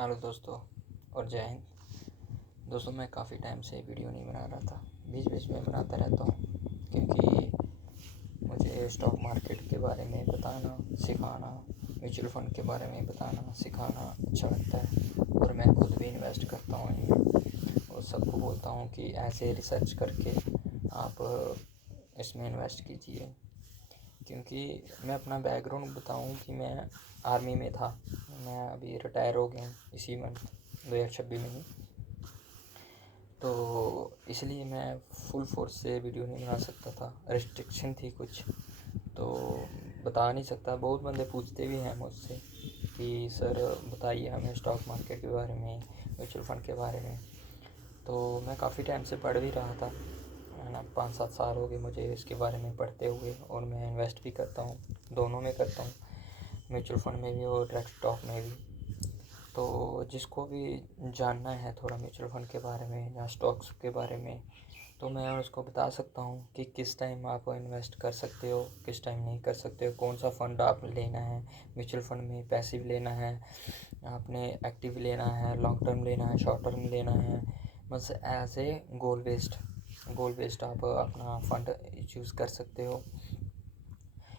Hello दोस्तों और जय हिंद। दोस्तों मैं काफ़ी टाइम से वीडियो नहीं बना रहा था, बीच बीच में बनाता रहता हूँ क्योंकि मुझे स्टॉक मार्केट के बारे में बताना सिखाना, म्यूचुअल फंड के बारे में बताना सिखाना अच्छा लगता है और मैं खुद भी इन्वेस्ट करता हूँ इनमें और सबको बोलता हूँ कि ऐसे रिसर्च करके आप इसमें इन्वेस्ट कीजिए। क्योंकि मैं अपना बैकग्राउंड बताऊं कि मैं आर्मी में था, मैं अभी रिटायर हो गया इसी मंथ 2026 में ही। तो इसलिए मैं फुल फोर्स से वीडियो नहीं बना सकता था, रिस्ट्रिक्शन थी कुछ, तो बता नहीं सकता। बहुत बंदे पूछते भी हैं मुझसे कि सर बताइए हमें स्टॉक मार्केट के बारे में, म्यूचुअल फंड के बारे में। तो मैं काफ़ी टाइम से पढ़ भी रहा था, है ना। 5-7 साल हो गए मुझे इसके बारे में पढ़ते हुए और मैं इन्वेस्ट भी करता हूँ, दोनों में करता हूँ, म्यूचुअल फंड में भी और डायरेक्ट स्टॉक में भी। तो जिसको भी जानना है थोड़ा म्यूचुअल फंड के बारे में या स्टॉक्स के बारे में, तो मैं उसको बता सकता हूँ कि किस टाइम आप इन्वेस्ट कर सकते हो, किस टाइम नहीं कर सकते हो, कौन सा फ़ंड आप लेना है। म्यूचुअल फंड में पैसिव लेना है, आपने एक्टिव लेना है, लॉन्ग टर्म लेना है, शॉर्ट टर्म लेना है, बस एज ए गोल बेस्ड आप अपना फ़ंड चूज़ कर सकते हो।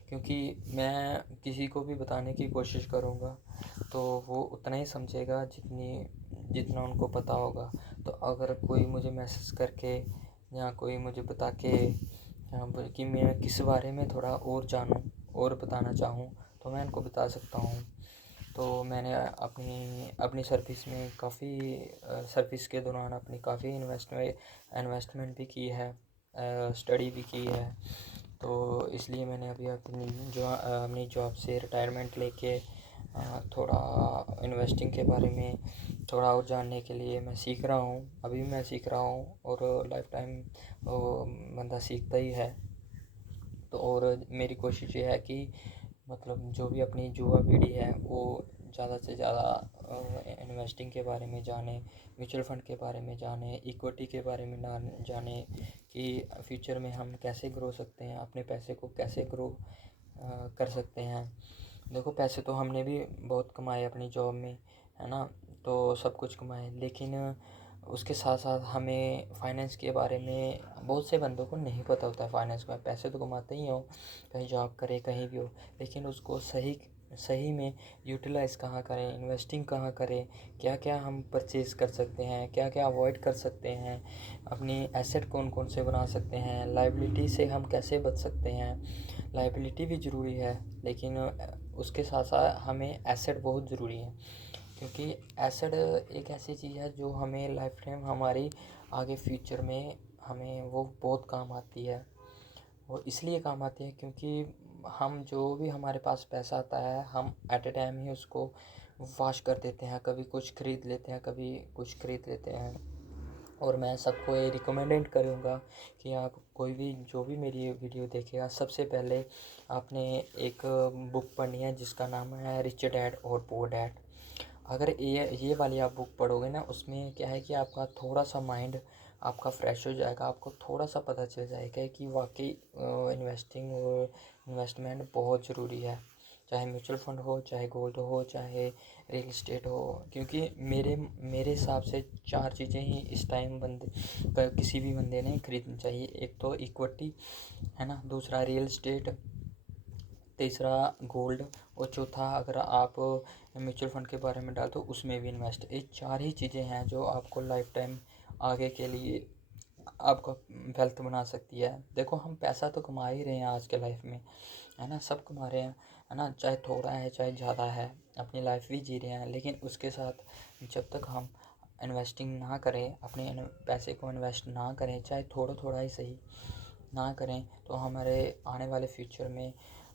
क्योंकि मैं किसी को भी बताने की कोशिश करूँगा तो वो उतना ही समझेगा जितना उनको पता होगा। तो अगर कोई मुझे मैसेज करके या कोई मुझे बता के कि मैं किस बारे में थोड़ा और जानूँ और बताना चाहूँ तो मैं उनको बता सकता हूँ। तो मैंने अपनी सर्विस में काफ़ी सर्विस के दौरान अपनी काफ़ी इन्वेस्टमेंट भी की है, स्टडी भी की है। तो इसलिए मैंने अभी अपनी जॉब से रिटायरमेंट लेके थोड़ा इन्वेस्टिंग के बारे में थोड़ा और जानने के लिए मैं सीख रहा हूँ। अभी मैं सीख रहा हूँ और लाइफ टाइम बंदा सीखता ही है। तो और मेरी कोशिश ये है कि मतलब जो भी अपनी युवा पीढ़ी है वो ज़्यादा से ज़्यादा इन्वेस्टिंग के बारे में जाने, म्यूचुअल फंड के बारे में जाने, इक्विटी के बारे में ना जाने कि फ्यूचर में हम कैसे ग्रो सकते हैं, अपने पैसे को कैसे ग्रो कर सकते हैं। देखो पैसे तो हमने भी बहुत कमाए अपनी जॉब में, है ना। तो सब कुछ कमाए, लेकिन उसके साथ साथ हमें फाइनेंस के बारे में बहुत से बंदों को नहीं पता होता है। फाइनेंस में पैसे तो कमाते ही हो, कहीं जॉब करे कहीं भी हो, लेकिन उसको सही सही में यूटिलाइज़ कहाँ करें, इन्वेस्टिंग कहाँ करें, क्या क्या हम परचेज़ कर सकते हैं, क्या क्या अवॉइड कर सकते हैं, अपनी एसेट कौन कौन से बना सकते हैं, लाइबिलिटी से हम कैसे बच सकते हैं। लाइबिलिटी भी ज़रूरी है, लेकिन उसके साथ साथ हमें एसेट बहुत ज़रूरी है। क्योंकि एसेट एक ऐसी चीज़ है जो हमें लाइफ टाइम हमारी आगे फ्यूचर में हमें वो बहुत काम आती है। और इसलिए काम आती है क्योंकि हम जो भी हमारे पास पैसा आता है हम एट ए टाइम ही उसको वाश कर देते हैं, कभी कुछ खरीद लेते हैं, कभी कुछ खरीद लेते हैं। और मैं सबको ये रिकमेंडेड करूँगा कि आप कोई भी जो भी मेरी ये वीडियो देखेगा, सबसे पहले आपने एक बुक पढ़नी है जिसका नाम है रिच डैड और पुअर डैड। अगर ये वाली आप बुक पढ़ोगे ना, उसमें क्या है कि आपका थोड़ा सा माइंड आपका फ्रेश हो जाएगा, आपको थोड़ा सा पता चल जाएगा कि वाकई इन्वेस्टिंग और इन्वेस्टमेंट बहुत ज़रूरी है। चाहे म्यूचुअल फंड हो, चाहे गोल्ड हो, चाहे रियल इस्टेट हो। क्योंकि मेरे हिसाब से 4 चीज़ें ही इस टाइम किसी भी बंदे ने खरीदनी चाहिए। एक तो इक्विटी, है ना, दूसरा रियल इस्टेट, तीसरा गोल्ड और चौथा अगर आप म्यूचुअल फंड के बारे में डाल तो उसमें भी इन्वेस्ट। ये 4 ही चीज़ें हैं जो आपको लाइफ टाइम आगे के लिए आपका वेल्थ बना सकती है। देखो हम पैसा तो कमा ही रहे हैं आज के लाइफ में, है ना, सब कमा रहे हैं, है ना, चाहे थोड़ा है चाहे ज़्यादा है, अपनी लाइफ भी जी रहे हैं। लेकिन उसके साथ जब तक हम इन्वेस्टिंग ना करें, अपने पैसे को इन्वेस्ट ना करें, चाहे थोड़ा थोड़ा ही सही ना करें, तो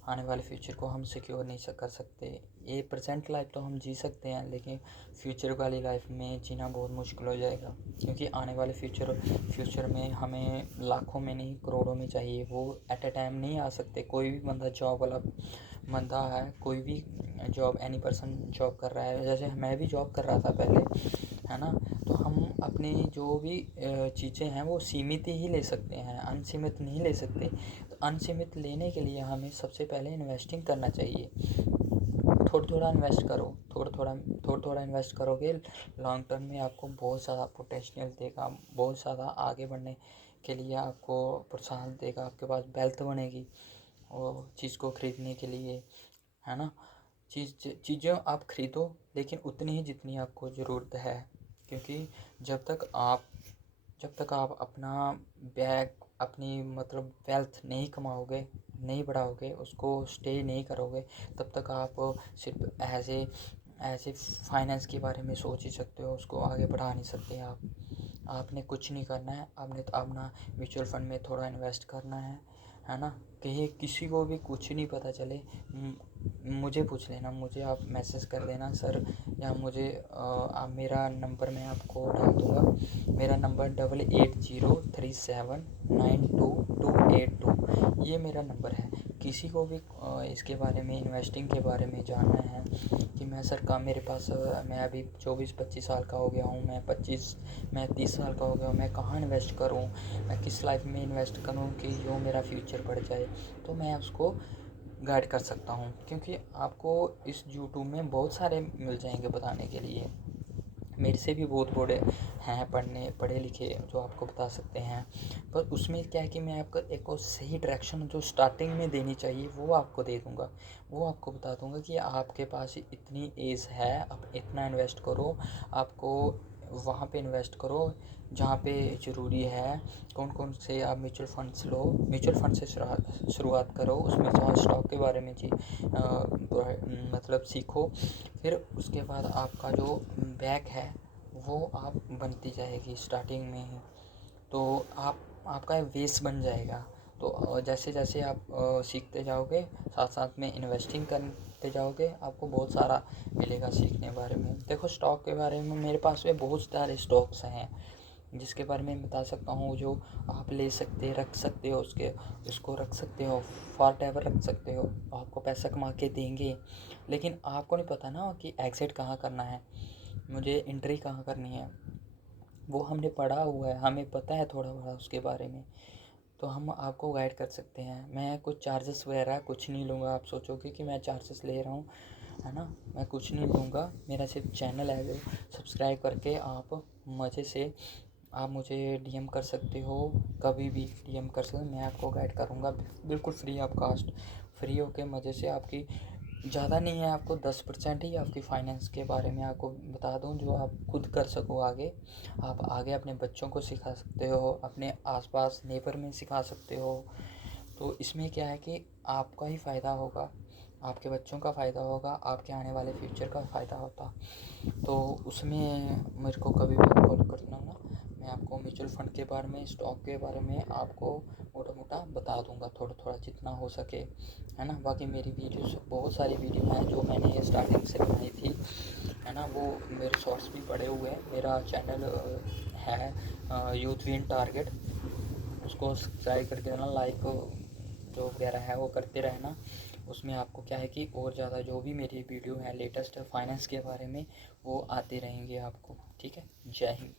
आने वाले फ्यूचर को हम सिक्योर नहीं कर सकते। ये प्रेजेंट लाइफ तो हम जी सकते हैं, लेकिन फ्यूचर वाली लाइफ में जीना बहुत मुश्किल हो जाएगा। क्योंकि आने वाले फ्यूचर में हमें लाखों में नहीं करोड़ों में चाहिए, वो एट ए टाइम नहीं आ सकते। कोई भी बंदा जॉब वाला बंदा है, कोई भी जॉब एनी पर्सन जॉब कर रहा है, जैसे मैं भी जॉब कर रहा था पहले, है ना। तो हम अपनी जो भी चीज़ें हैं वो सीमित ही ले सकते हैं, अनसीमित नहीं ले सकते। तो अनसीमित लेने के लिए हमें सबसे पहले इन्वेस्टिंग करना चाहिए, थोड़ा थोड़ा इन्वेस्ट करो, थोड़ा थोड़ा इन्वेस्ट करोगे, लॉन्ग टर्म में आपको बहुत ज़्यादा पोटेंशियल देगा, बहुत ज़्यादा आगे बढ़ने के लिए आपको प्रोत्साहन देगा, आपके पास वेल्थ बनेगी और चीज़ को खरीदने के लिए, है ना। चीज़ें आप खरीदो लेकिन उतनी ही जितनी आपको ज़रूरत है, क्योंकि जब तक आप अपना बैग, अपनी मतलब वेल्थ नहीं कमाओगे, नहीं बढ़ाओगे, उसको स्टे नहीं करोगे, तब तक आप सिर्फ ऐसे फाइनेंस के बारे में सोच ही सकते हो, उसको आगे बढ़ा नहीं सकते आप। आपने कुछ नहीं करना है, आपने तो अपना म्यूचुअल फंड में थोड़ा इन्वेस्ट करना है ना। कहीं किसी को भी कुछ नहीं पता चले, मुझे पूछ लेना, मुझे आप मैसेज कर देना सर, या मुझे आप मेरा नंबर मैं आपको डाल दूँगा। मेरा नंबर 8803792282, ये मेरा नंबर है। किसी को भी इसके बारे में, इन्वेस्टिंग के बारे में जानना है कि मैं सर का मेरे पास मैं अभी 24-25 साल का हो गया हूँ, मैं 30 साल का हो गया हूँ, मैं कहाँ इन्वेस्ट करूँ, मैं किस लाइफ में इन्वेस्ट करूँ कि जो मेरा फ्यूचर बढ़ जाए, तो मैं उसको गाइड कर सकता हूँ। क्योंकि आपको इस यूट्यूब में बहुत सारे मिल जाएंगे बताने के लिए, मेरे से भी बहुत बड़े हैं पढ़े लिखे जो आपको बता सकते हैं, पर उसमें क्या है कि मैं आपको एक और सही डायरेक्शन जो स्टार्टिंग में देनी चाहिए वो आपको दे दूँगा, वो आपको बता दूँगा कि आपके पास इतनी एज है, आप इतना इन्वेस्ट करो, आपको वहाँ पे इन्वेस्ट करो जहाँ पे ज़रूरी है। कौन कौन से आप म्यूचुअल फंड्स लो, म्यूचुअल फंड से शुरुआत करो, उसमें थोड़ा स्टॉक के बारे में मतलब सीखो। फिर उसके बाद आपका जो बैक है वो आप बनती जाएगी स्टार्टिंग में ही, तो आपका बेस बन जाएगा। तो जैसे जैसे आप सीखते जाओगे, साथ साथ में इन्वेस्टिंग करते जाओगे, आपको बहुत सारा मिलेगा सीखने बारे में। देखो स्टॉक के बारे में मेरे पास में बहुत सारे स्टॉक्स हैं जिसके बारे में बता सकता हूँ, जो आप ले सकते रख सकते हो, उसको रख सकते हो, फॉर एवर रख सकते हो, आपको पैसा कमा के देंगे। लेकिन आपको नहीं पता ना कि एग्ज़िट कहाँ करना है, मुझे एंट्री कहाँ करनी है, वो हमने पढ़ा हुआ है, हमें पता है थोड़ा बड़ा उसके बारे में, तो हम आपको गाइड कर सकते हैं। मैं कुछ चार्जेस वगैरह कुछ नहीं लूँगा, आप सोचोगे कि मैं चार्जेस ले रहा हूँ, है ना, मैं कुछ नहीं लूँगा। मेरा सिर्फ चैनल है, जो सब्सक्राइब करके आप मज़े से आप मुझे डीएम कर सकते हो, कभी भी डीएम कर सकते हो, मैं आपको गाइड करूँगा बिल्कुल फ्री ऑफ कास्ट, फ्री होके मज़े से। आपकी ज़्यादा नहीं है, आपको 10% ही आपकी फ़ाइनेंस के बारे में आपको बता दूं, जो आप खुद कर सको आगे। आप आगे अपने बच्चों को सिखा सकते हो, अपने आसपास नेबर में सिखा सकते हो। तो इसमें क्या है कि आपका ही फ़ायदा होगा, आपके बच्चों का फ़ायदा होगा, आपके आने वाले फ्यूचर का फ़ायदा होता। तो उसमें मेरे को कभी भी कॉल कर लेना, मैं आपको म्यूचुअल फंड के बारे में, स्टॉक के बारे में आपको मोटा मोटा बता दूंगा, थोड़ा थोड़ा जितना हो सके, है ना। बाकी मेरी वीडियोस, बहुत सारी वीडियो हैं जो मैंने स्टार्टिंग से बनाई थी, है ना, वो मेरे शॉर्ट्स भी पड़े हुए हैं। मेरा चैनल है यूथ विन टारगेट, उसको सब्सक्राइब करके देना, लाइक जो वगैरह है वो करते रहना। उसमें आपको क्या है कि और ज़्यादा जो भी मेरी वीडियो है लेटेस्ट फाइनेंस के बारे में, वो आते रहेंगे आपको। ठीक है, जय हिंद।